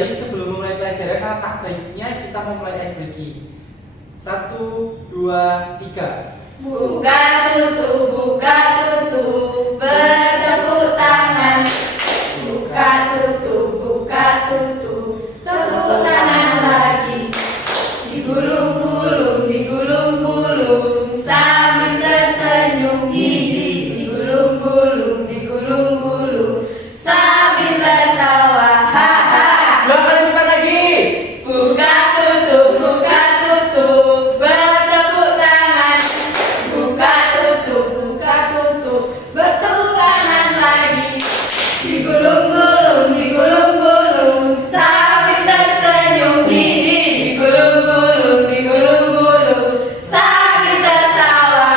baik sebelum memulai pelajaran, alangkah baiknya kita memulai ice breaking. 1, 2, 3. Buka tutup, bertepuk tangan. Buka tutup, tepuk tangan lagi. Digulung-gulung, sambil tersenyum gigi. Digulung-gulung, sambil tertawa. Ha-ha. 2 kali cepat lagi. Buka tutup, bertepuk tangan. Buka tutup, bertepuk tangan lagi. Digulung-gulung, sambil tersenyum gigi. Digulung-gulung, sambil tertawa.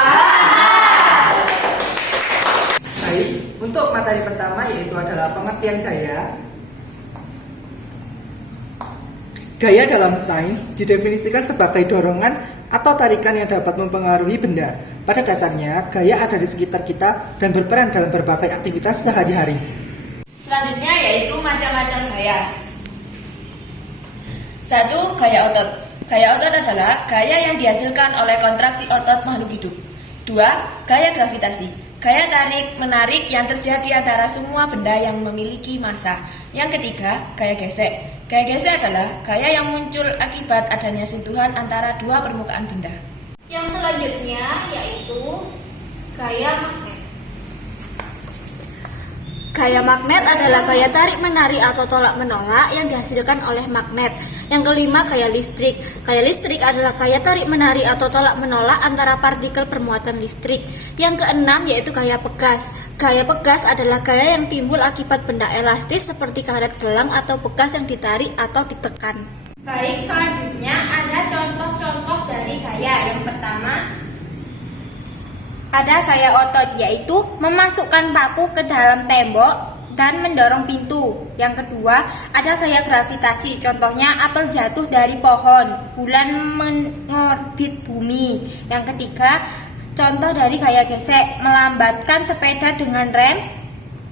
Baik, untuk materi pertama yaitu adalah pengertian gaya. Gaya dalam sains didefinisikan sebagai dorongan atau tarikan yang dapat mempengaruhi benda. Pada dasarnya, gaya ada di sekitar kita dan berperan dalam berbagai aktivitas sehari-hari. Selanjutnya yaitu macam-macam gaya. 1. Gaya otot. Gaya otot adalah gaya yang dihasilkan oleh kontraksi otot makhluk hidup. 2. Gaya gravitasi. Gaya tarik-menarik yang terjadi antara semua benda yang memiliki massa. Yang ketiga, gaya gesek. Gaya gesek adalah gaya yang muncul akibat adanya sentuhan antara dua permukaan benda. Yang selanjutnya yaitu gaya magnet. Gaya magnet adalah gaya tarik-menarik atau tolak-menolak yang dihasilkan oleh magnet. Yang kelima, gaya listrik. Gaya listrik adalah gaya tarik-menarik atau tolak-menolak antara partikel bermuatan listrik. Yang keenam yaitu gaya pegas. Gaya pegas adalah gaya yang timbul akibat benda elastis seperti karet gelang atau bekas yang ditarik atau ditekan. Baik, selanjutnya ada contoh-contoh dari gaya. Yang pertama, ada gaya otot, yaitu memasukkan paku ke dalam tembok dan mendorong pintu. Yang kedua, ada gaya gravitasi, contohnya apel jatuh dari pohon, bulan mengorbit bumi. Yang ketiga, contoh dari gaya gesek, melambatkan sepeda dengan rem,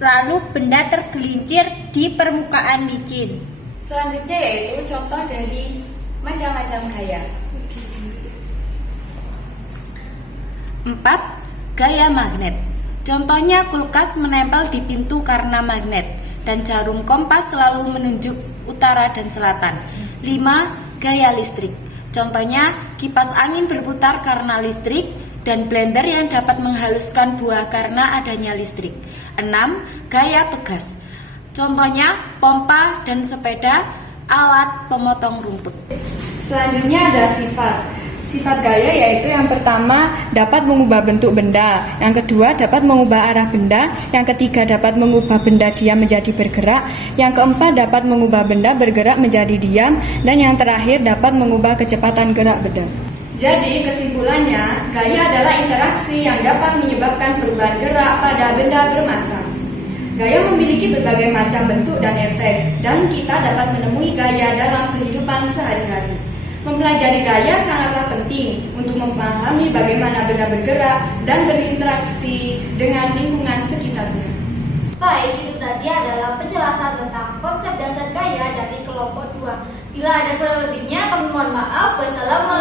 lalu benda tergelincir di permukaan licin. Selanjutnya yaitu contoh dari macam-macam gaya. 4. Gaya magnet. Contohnya kulkas menempel di pintu karena magnet dan jarum kompas selalu menunjuk utara dan selatan. 5. Gaya listrik. Contohnya kipas angin berputar karena listrik dan blender yang dapat menghaluskan buah karena adanya listrik. 6. Gaya pegas. Contohnya pompa dan sepeda, alat pemotong rumput. Selanjutnya ada sifat. Sifat gaya yaitu yang pertama dapat mengubah bentuk benda, yang kedua dapat mengubah arah benda, yang ketiga dapat mengubah benda diam menjadi bergerak, yang keempat dapat mengubah benda bergerak menjadi diam, dan yang terakhir dapat mengubah kecepatan gerak benda. Jadi kesimpulannya, gaya adalah interaksi yang dapat menyebabkan perubahan gerak pada benda bermassa. Gaya memiliki berbagai macam bentuk dan efek, dan kita dapat menemui gaya dalam kehidupan sehari-hari. Mempelajari gaya sangatlah penting untuk memahami bagaimana benda bergerak dan berinteraksi dengan lingkungan sekitarnya. Baik, itu tadi adalah penjelasan tentang konsep dasar gaya dari kelompok 2. Bila ada kurang lebihnya, kami mohon maaf. Wassalamualaikum.